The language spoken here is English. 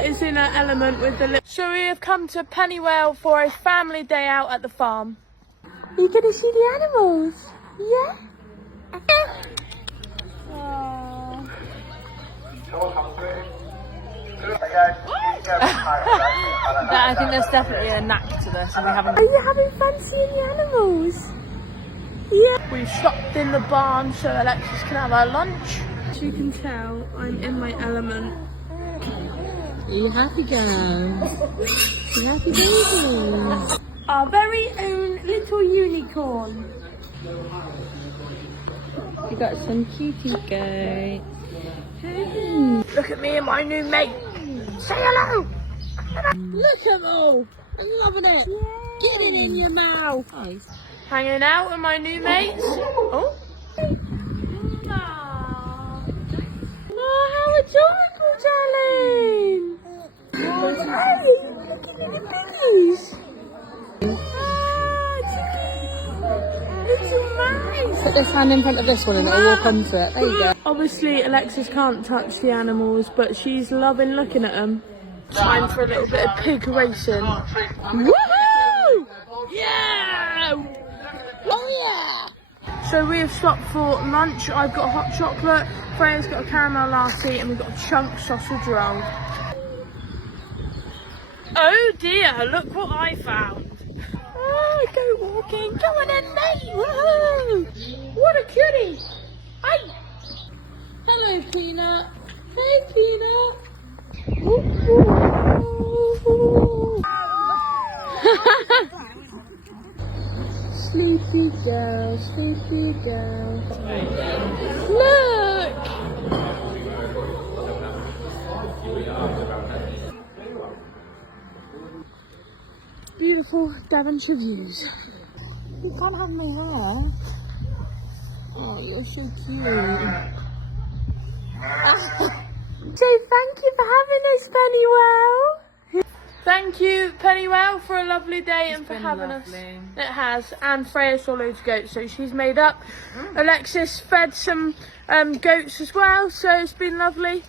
Freya is in her element with the little... So we have come to Pennywell for a family day out at the farm. Are you going to see the animals? Yeah? I think there's definitely a knack to this and we haven't... Are you having fun seeing the animals? Yeah. We've stopped in the barn so Alexis can have her lunch. As you can tell, I'm in my element. Are you happy, girl? You happy, baby? Our very own little unicorn. You got some cutie goats. Hey. Look at me and my new mate. Say hello. Look at them all. I'm loving it. Yay. Get it in your mouth. Nice. Hanging out with my new mates. Oh. Oh, how adorable, darling. Look at the bees. Put this hand in front of this one and it'll walk onto it. There you go. Obviously, Alexis can't touch the animals, but she's loving looking at them. Time for a little bit of pig racing. Woohoo! Yeah! Oh yeah! So we have stopped for lunch. I've got a hot chocolate, Freya's got a caramel latte, and we've got a chunk sausage roll. Oh dear, look what I found. Oh, go walking. Come on in, mate. Woohoo! What a cutie. Hi. Hello, Peanut. Hey, Peanut. Sleepy girl, sleepy girl. Look! Beautiful Devonshire views. You can't have my hair. Oh, you're so cute. So thank you for having us, Pennywell. Thank you, Pennywell, for a lovely day and for having us. It has. And Freya saw loads of goats, so she's made up. Alexis fed some goats as well, so it's been lovely.